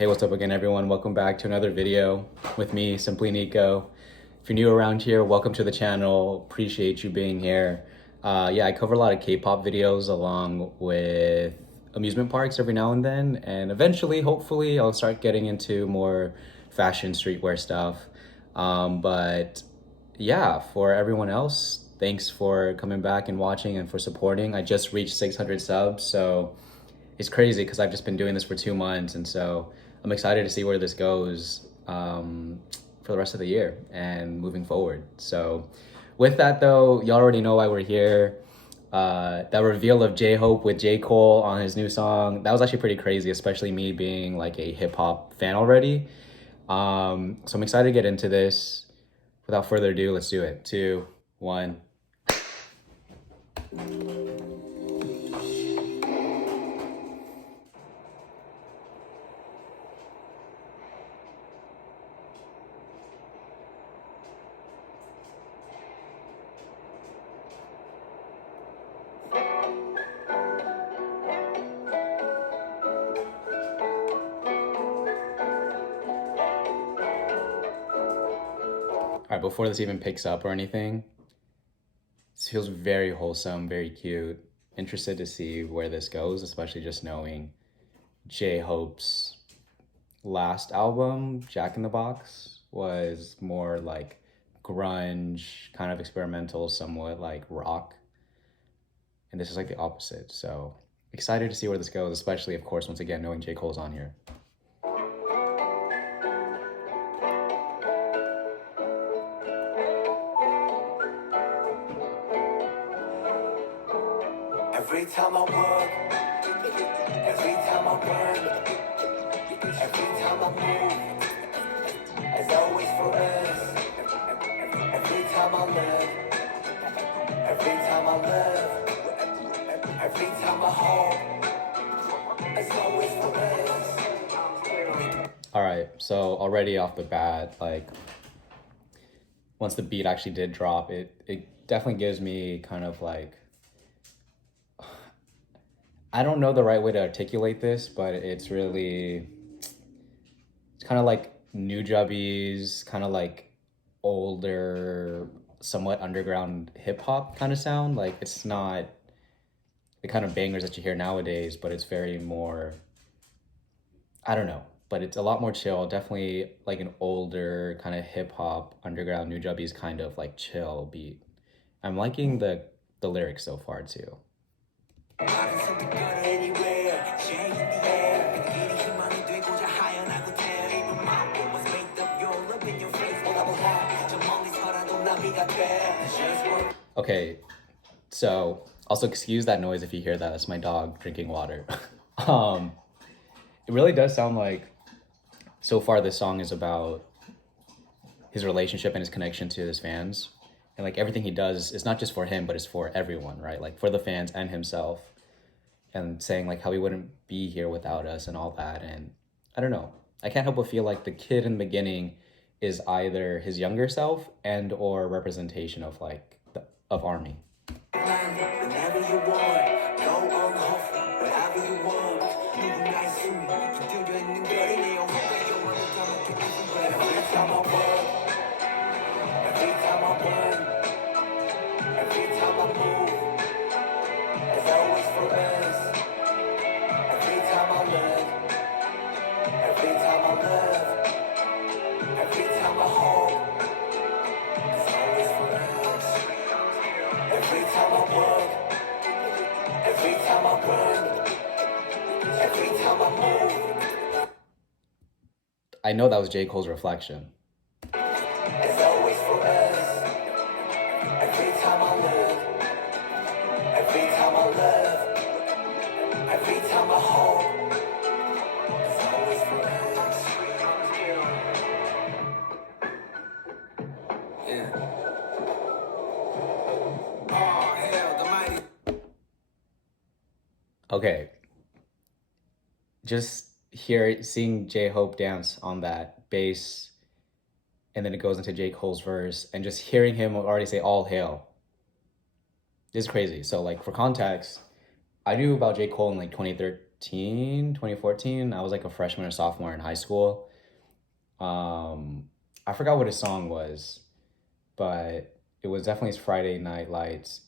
Hey, what's up again, everyone? Welcome back to another video with me, Simply Nikko. If you're new around here, welcome to the channel. Appreciate you being here. Yeah, I cover a lot of K-pop videos along with amusement parks every now and then, and eventually, hopefully, I'll start getting into more fashion streetwear stuff. But yeah, for everyone else, thanks for coming back and watching and for supporting. I just reached 600 subs, so it's crazy because I've just been doing this for 2 months, and so I'm excited to see where this goes for the rest of the year and moving forward. So with that though, y'all already know why we're here. That reveal of J-Hope with J. Cole on his new song, that was actually pretty crazy, especially me being like a hip-hop fan already. So I'm excited to get into this. Without further ado, let's do it. 2, 1. All right, before this even picks up or anything, this feels very wholesome, very cute. Interested to see where this goes, especially just knowing J-Hope's last album, Jack in the Box, was more like grunge, kind of experimental, somewhat like rock. And this is like the opposite. So excited to see where this goes, especially, of course, once again, knowing J. Cole's on here. Every time I work, every time I burn, every time I move, as always for us. Every time I live, every time I live, every time I hope, as always for us. All right, so already off the bat, like once the beat actually did drop, it definitely gives me kind of like, I don't know the right way to articulate this, but it's kind of like new jubbies, kind of like older, somewhat underground hip hop kind of sound. Like it's not the kind of bangers that you hear nowadays, but it's very more, I don't know, but it's a lot more chill. Definitely like an older kind of hip hop, underground, new jubbies kind of like chill beat. I'm liking the lyrics so far too. Okay, so also excuse that noise if you hear that. That's my dog drinking water. um, it really does sound like so far this song is about his relationship and his connection to his fans. And like everything he does is not just for him, but it's for everyone, right? Like for the fans and himself. And saying like how he wouldn't be here without us and all that. And I don't know. I can't help but feel like the kid in the beginning is either his younger self and or representation of like of Army. Whenever you want, go on off, wherever you want. You do nice to me, you do the girl in your home. You want to come to me every time I work, every time I burn, every time I move. As always for us. Every time I live, every time I live, every time I hope. As always for us. Every time I work, every time I burn, every time I move. I know that was J. Cole's Reflection. As always for us. Every time I live, every time I live, every time I hope. As always for us. Yeah. Oh, hell, the mighty. Okay. Just seeing J-Hope dance on that bass, and then it goes into J. Cole's verse, and just hearing him already say all hail is crazy. So like for context, I knew about J. Cole in like 2014. I was like a freshman or sophomore in high school. I forgot what his song was, but it was definitely his Friday Night Lights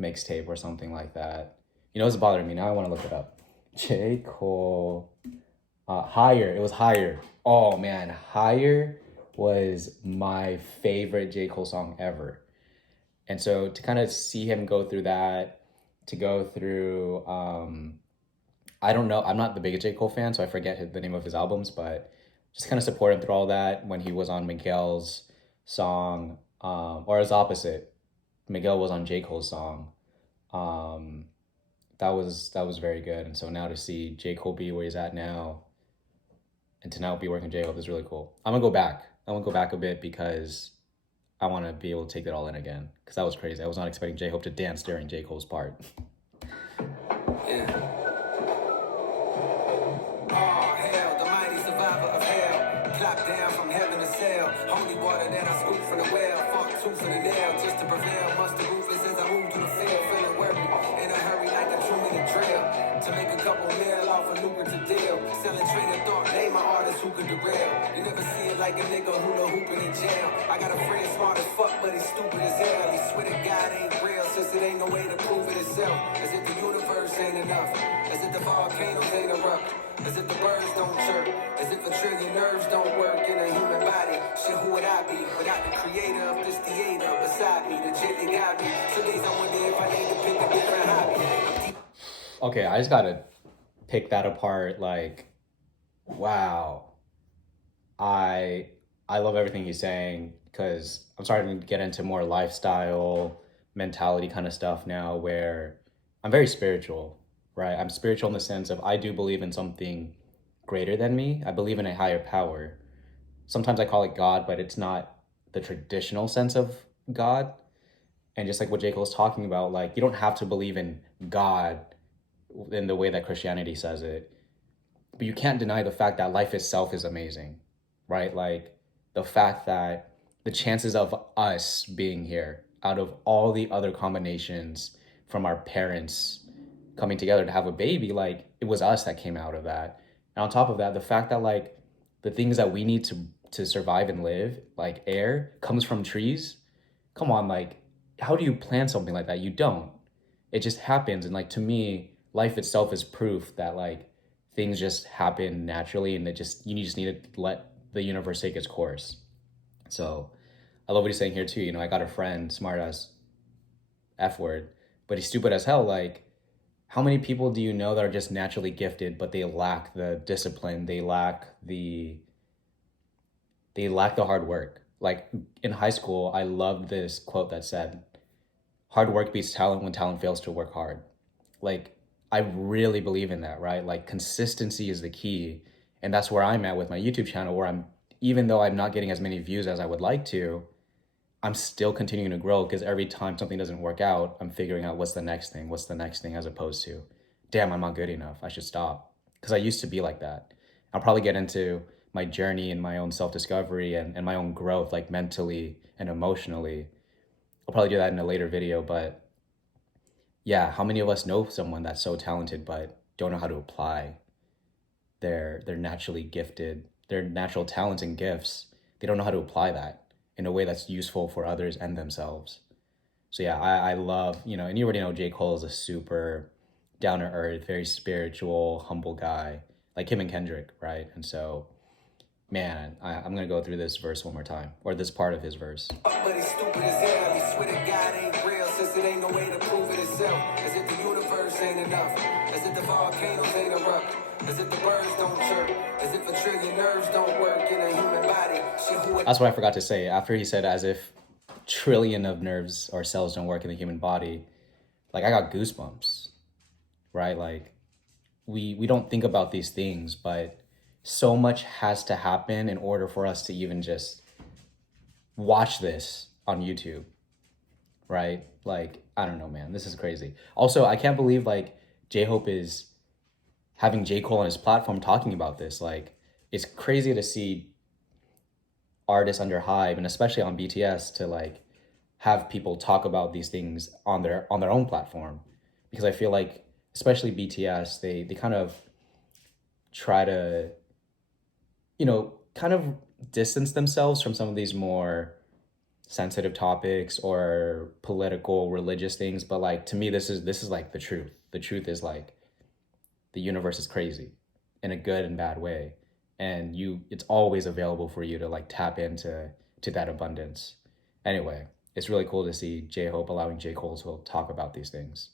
mixtape or something like that. You know, it's bothering me now. I want to look it up. J. Cole, Higher. It was Higher. Oh man, Higher was my favorite J. Cole song ever. And so to kind of see him go through that, to go through, I don't know, I'm not the biggest J. Cole fan, so I forget the name of his albums, but just kind of support him through all that when he was on Miguel's song, or his opposite. Miguel was on J. Cole's song. Um, that was very good. And so now to see J. Cole be where he's at now, and to now be working J. Hope is really cool. I'm gonna go back. I want to go back a bit because I want to be able to take that all in again. Because that was crazy. I was not expecting J. Hope to dance during J. Cole's part. Yeah. Oh, hell, the mighty survivor of hell. Clapped down from heaven to sail. Holy water that I scooped from the well. Fought tooth for the nail just to prevail. Muster ruthless as I move through the field. Feeling worried in a hurry like a 2-minute drill. To make a couple mil off a lucrative deal. Selling train of thought, name my artist who could derail. You never see it like a nigga hula hooping in jail. I got a friend smart as fuck, but he's stupid as hell. He swear to God ain't real, since it ain't no way to prove it itself. As if the universe ain't enough. As if the volcanoes ain't erupt. As if the birds don't chirp. As if a trillion nerves don't work in a human body. Shit, who would I be without the creator of this theater beside me? The gently got me. Some days I wonder if I need to pick a different hobby. Okay, I just gotta pick that apart. Like, wow. I love everything he's saying because I'm starting to get into more lifestyle mentality kind of stuff now where I'm very spiritual, right? I'm spiritual in the sense of I do believe in something greater than me. I believe in a higher power. Sometimes I call it God, but it's not the traditional sense of God. And just like what J. Cole's talking about, like you don't have to believe in God in the way that Christianity says it, but you can't deny the fact that life itself is amazing, right? Like the fact that the chances of us being here out of all the other combinations from our parents coming together to have a baby, like it was us that came out of that. And on top of that, the fact that like the things that we need to survive and live, like air, comes from trees. Come on, like how do you plan something like that? You don't. It just happens. And like to me, life itself is proof that like things just happen naturally and you just need to let the universe take its course. So I love what he's saying here too. You know, I got a friend, smart as F word, but he's stupid as hell. Like, how many people do you know that are just naturally gifted, but they lack the discipline, they lack the hard work. Like in high school, I loved this quote that said, hard work beats talent when talent fails to work hard. Like, I really believe in that, right? Like, consistency is the key. And that's where I'm at with my YouTube channel, where even though I'm not getting as many views as I would like to, I'm still continuing to grow because every time something doesn't work out, I'm figuring out what's the next thing, as opposed to, damn, I'm not good enough. I should stop. Because I used to be like that. I'll probably get into my journey and my own self-discovery and my own growth, like mentally and emotionally. I'll probably do that in a later video, but yeah, how many of us know someone that's so talented but don't know how to apply their naturally gifted, their natural talents and gifts? They don't know how to apply that in a way that's useful for others and themselves. So yeah, I love, you know, and you already know J. Cole is a super down to earth, very spiritual, humble guy, like him and Kendrick, right? And so, man, I'm gonna go through this verse one more time, or this part of his verse. But he's stupid as hell. He swear to God ain't real, since it ain't no way to prove it itself. As if the universe ain't enough. As if the volcanoes ain't erupt. As if the birds don't chirp. As if a trillion nerves don't work in a human body. Shit, who would That's what I forgot to say. After he said, as if trillion of nerves or cells don't work in the human body, like I got goosebumps, right? Like we don't think about these things, but so much has to happen in order for us to even just watch this on YouTube, right? Like, I don't know, man. This is crazy. Also, I can't believe like J-Hope is having J. Cole on his platform talking about this. Like, it's crazy to see artists under hype and especially on BTS to like have people talk about these things on their own platform, because I feel like especially BTS, they kind of try to, kind of distance themselves from some of these more sensitive topics or political, religious things. But like to me, this is like the truth. The truth is like the universe is crazy in a good and bad way. And it's always available for you to like tap into that abundance. Anyway, it's really cool to see J-Hope allowing J. Cole to talk about these things.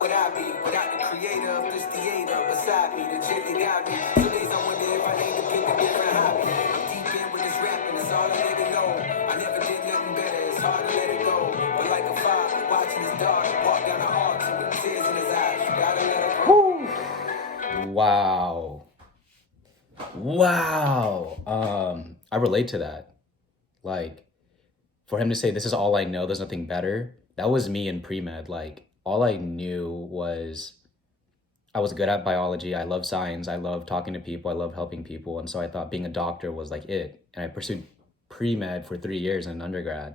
Would I be without the creator of this theater beside me? The chick that got me. Some days I wonder if I need to pick a different hobby. I'm deep in with this rapping, it's all I let it know. I never did nothing better, it's hard to let it go. But like a father watching his daughter walk down the hall with tears in his eyes, you gotta let it go. Wow. I relate to that. Like, for him to say, this is all I know, there's nothing better, that was me in pre-med. Like, all I knew was I was good at biology. I love science. I love talking to people. I love helping people. And so I thought being a doctor was like it. And I pursued pre-med for 3 years in undergrad.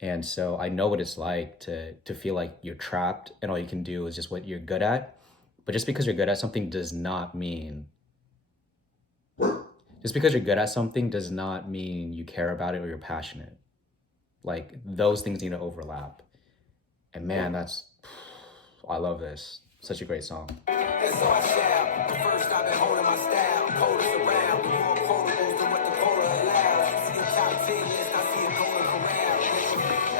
And so I know what it's like to feel like you're trapped and all you can do is just what you're good at. But just because you're good at something does not mean you care about it or you're passionate. Like those things need to overlap. And man, I love this. Such a great song. And so I shout. First I've been holding my style. Coldest around. The more quotables than what the quota allows. See the top 10 list, I see it going corral.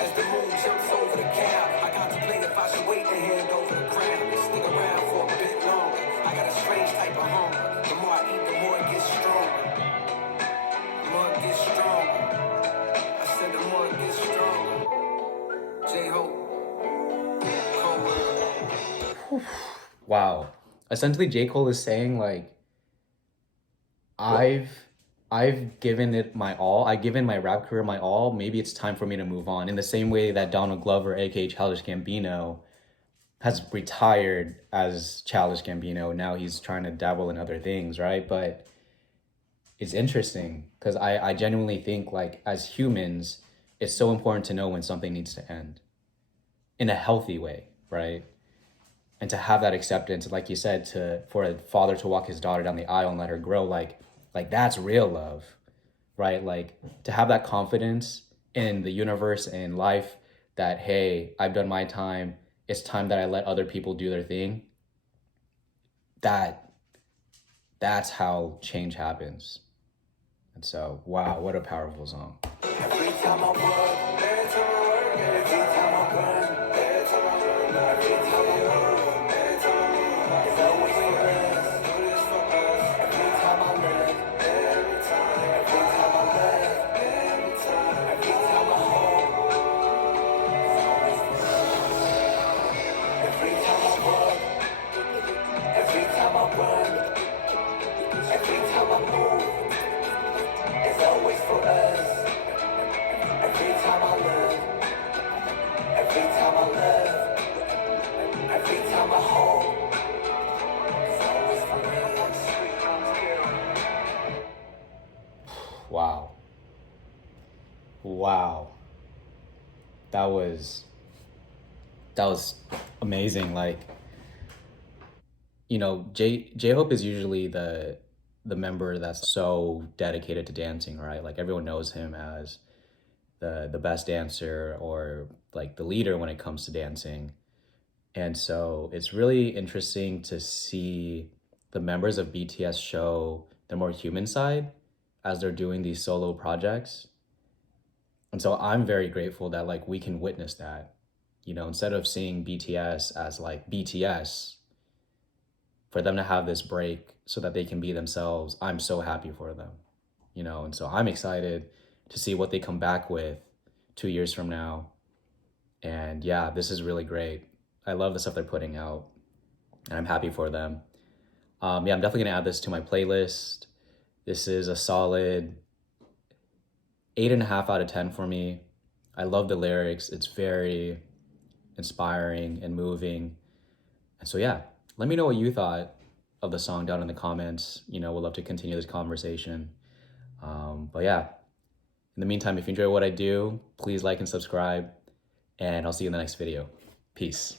As the moon jumps over the cow, I contemplate if I should wait to hand over the crown. Stick around for a bit longer. I got a strange type of hunger. The more I eat, the more it gets stronger. The more it gets stronger. I said the more it gets stronger. J-Hope. Wow. Essentially, J. Cole is saying like, I've given it my all. I've given my rap career my all. Maybe it's time for me to move on. In the same way that Donald Glover, aka Childish Gambino, has retired as Childish Gambino. Now he's trying to dabble in other things, right? But it's interesting because I genuinely think like as humans, it's so important to know when something needs to end in a healthy way, right? And to have that acceptance, like you said, for a father to walk his daughter down the aisle and let her grow, like that's real love, right? Like to have that confidence in the universe and life that, hey, I've done my time. It's time that I let other people do their thing. That's how change happens. And so, wow, what a powerful song. Every time I work, every time I work, every time I burn, every time I burn, every time I work, every time I work, it's always for us, do this for us. Every time I live, every time I live, every time I hope, it's always for us. Every time I work, every time I burn, every time I move, it's always for us. Every time I live, every time I live, every time I hope, it's always for me. Wow. Wow. That was amazing. Like, J-Hope is usually the member that's so dedicated to dancing, right? Like everyone knows him as the best dancer or like the leader when it comes to dancing. And so it's really interesting to see the members of BTS show their more human side as they're doing these solo projects. And so I'm very grateful that like we can witness that. Instead of seeing BTS as like BTS, for them to have this break so that they can be themselves, I'm so happy for them. And so I'm excited to see what they come back with 2 years from now. And yeah, this is really great. I love the stuff they're putting out and I'm happy for them. I'm definitely gonna add this to my playlist. This is a solid 8.5 out of 10 for me. I love the lyrics. It's very inspiring and moving. And so yeah, let me know what you thought of the song down in the comments. We'd love to continue this conversation. But yeah, in the meantime, if you enjoy what I do, please like and subscribe, and I'll see you in the next video. Peace.